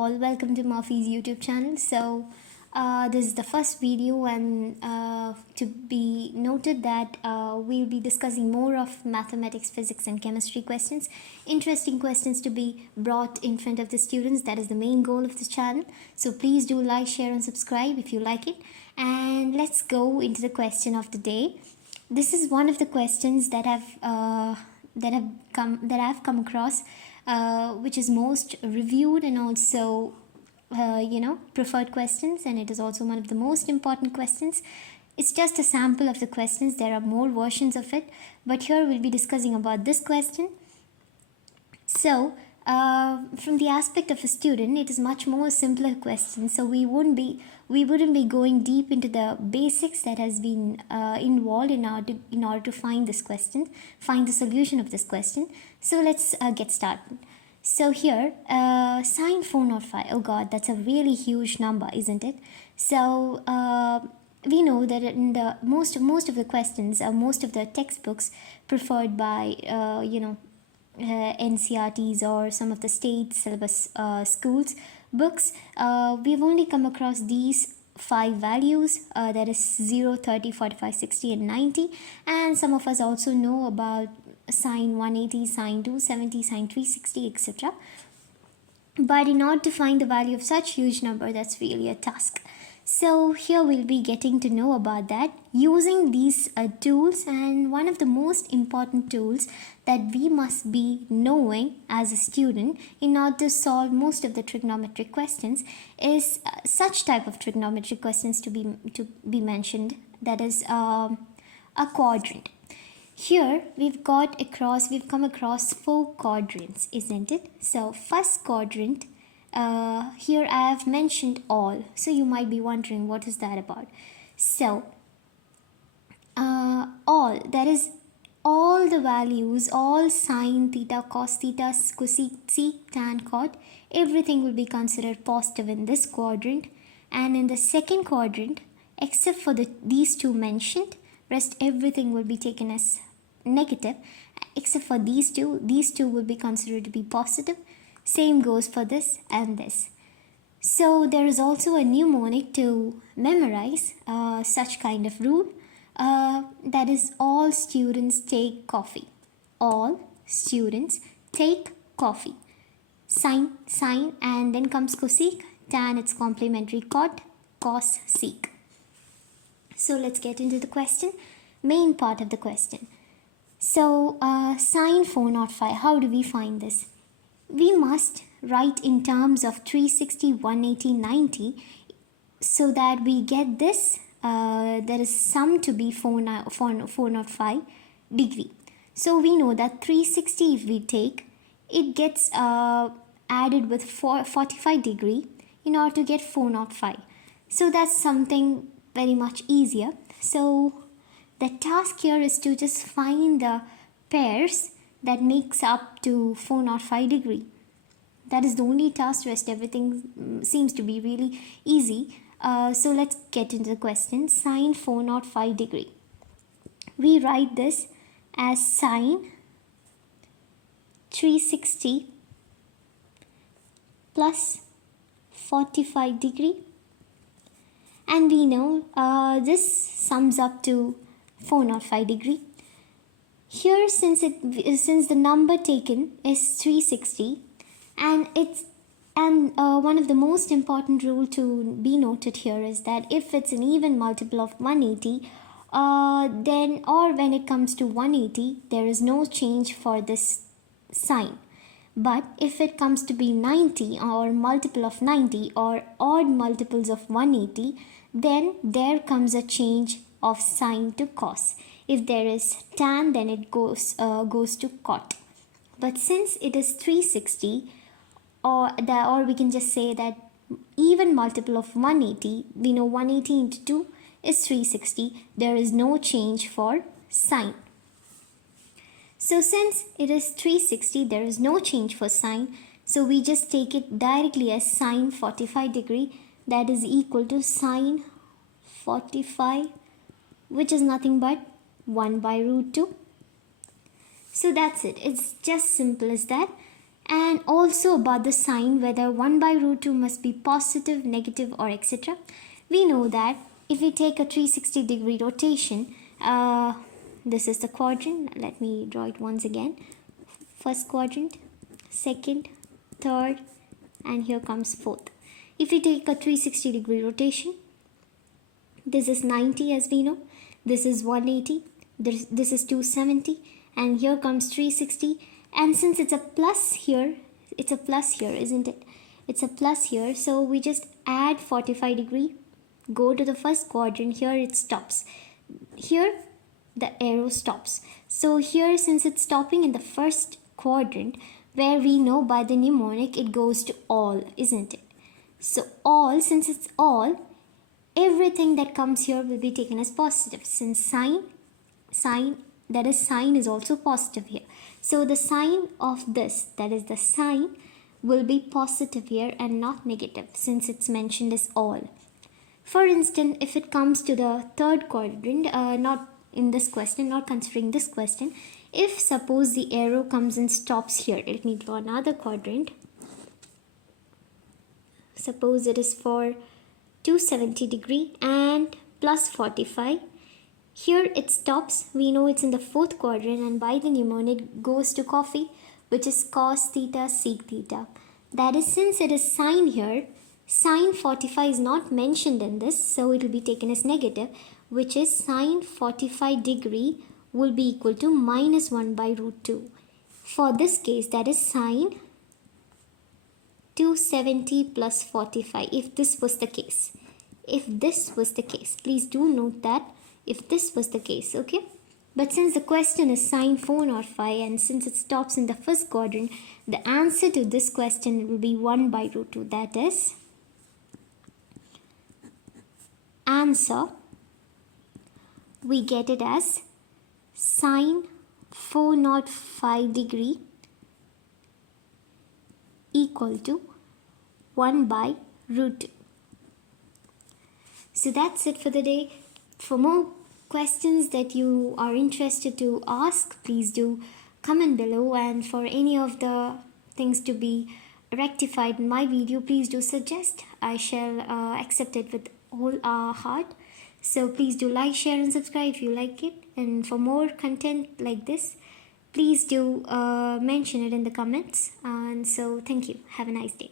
all, welcome to Murphy's YouTube channel. This is the first video, and to be noted that we'll be discussing more of mathematics, physics and chemistry questions. Interesting questions to be brought in front of the students. That is the main goal of this channel. So please do like, share and subscribe if you like it. And let's go into the question of the day. This is one of the questions that I've come across, which is most reviewed and also preferred questions, and it is also one of the most important questions. It's just a sample of the questions. There are more versions of it, but here we'll be discussing about this question. So from the aspect of a student, it is much more simpler question, so we wouldn't be going deep into the basics that has been involved in order to find the solution of this question. So let's get started. So here, sin 405, oh god, that's a really huge number, isn't it? So we know that in the most of the questions, most of the textbooks preferred by NCRTs or some of the state syllabus schools books, we've only come across these 5 values, that is 0, 30, 45, 60 and 90, and some of us also know about sin 180, sin 270, sin 360, etc. But in order to find the value of such huge number, that's really a task. So here we'll be getting to know about that using these tools, and one of the most important tools that we must be knowing as a student in order to solve most of the trigonometric questions is such type of trigonometric questions to be mentioned, that is a quadrant. Here we've come across 4 quadrants, isn't it? So first quadrant, here I have mentioned all, so you might be wondering what is that about. So all, that is all the values, all sine, theta, cos theta, cosec, sec, tan, cot, everything will be considered positive in this quadrant. And in the second quadrant, except for these two mentioned, rest everything will be taken as negative, except for these two will be considered to be positive. Same goes for this and this. So there is also a mnemonic to memorize such kind of rule, that is all students take coffee. All students take coffee. Sine, and then comes cosec, tan, its complementary, cot, cos, sec. So let's get into the question, main part of the question. So sin 405, how do we find this? We must write in terms of 360, 180, 90, so that we get this, there is sum to be 405 degree. So we know that 360 if we take, it gets added with 45 degree in order to get 405. So that's something very much easier. So the task here is to just find the pairs that makes up to 405 degree. That is the only task. Rest everything seems to be really easy. So let's get into the question. Sin 405 degree. We write this as sine 360 plus 45 degree, and we know this sums up to 405 degree. Here, since the number taken is 360, and one of the most important rule to be noted here is that if it's an even multiple of 180, then or when it comes to 180, there is no change for this sign. But if it comes to be 90 or multiple of 90 or odd multiples of 180, then there comes a change of sine to cos. If there is tan, then it goes to cot. But since it is 360, or we can just say that even multiple of 180, we know 180 into 2 is 360, there is no change for sine. So since it is 360, there is no change for sine, so we just take it directly as sine 45 degree, that is equal to sine 45, which is nothing but 1 by root 2. So that's it. It's just simple as that. and also about the sign, whether 1 by root 2 must be positive, negative, or etc. We know that if we take a 360-degree rotation, this is the quadrant. Let me draw it once again. First quadrant, second, third, and here comes fourth. If we take a 360-degree rotation, this is 90 as we know, this is 180, this is 270, and here comes 360. And since it's a plus here, isn't it? It's a plus here, so we just add 45 degree, go to the first quadrant. Here it stops, here the arrow stops. So here, since it's stopping in the first quadrant, where we know by the mnemonic it goes to all, isn't it? So all, since it's all, everything that comes here will be taken as positive, since sign is also positive here. So the sign of this, that is the sign, will be positive here and not negative, since it's mentioned as all. For instance, if it comes to the third quadrant, not in this question, not considering this question, if suppose the arrow comes and stops here, let me draw another quadrant. Suppose it is for 270 degree and plus 45. Here it stops. We know it's in the fourth quadrant, and by the mnemonic goes to coffee, which is cos theta sec theta. That is, since it is sine here, sine 45 is not mentioned in this, so it will be taken as negative, which is sine 45 degree will be equal to minus 1 by root 2. For this case, that is sine 270 plus 45, if this was the case. If this was the case, please do note that if this was the case, okay? But since the question is sin 405 and since it stops in the first quadrant, the answer to this question will be 1 by root 2. That is, answer, we get it as sin 405 degree equal to 1 by root 2. So that's it for the day. For more questions that you are interested to ask, please do comment below, and for any of the things to be rectified in my video, please do suggest. I shall accept it with all our heart. So please do like, share and subscribe if you like it, and for more content like this, please do mention it in the comments. And so thank you. Have a nice day.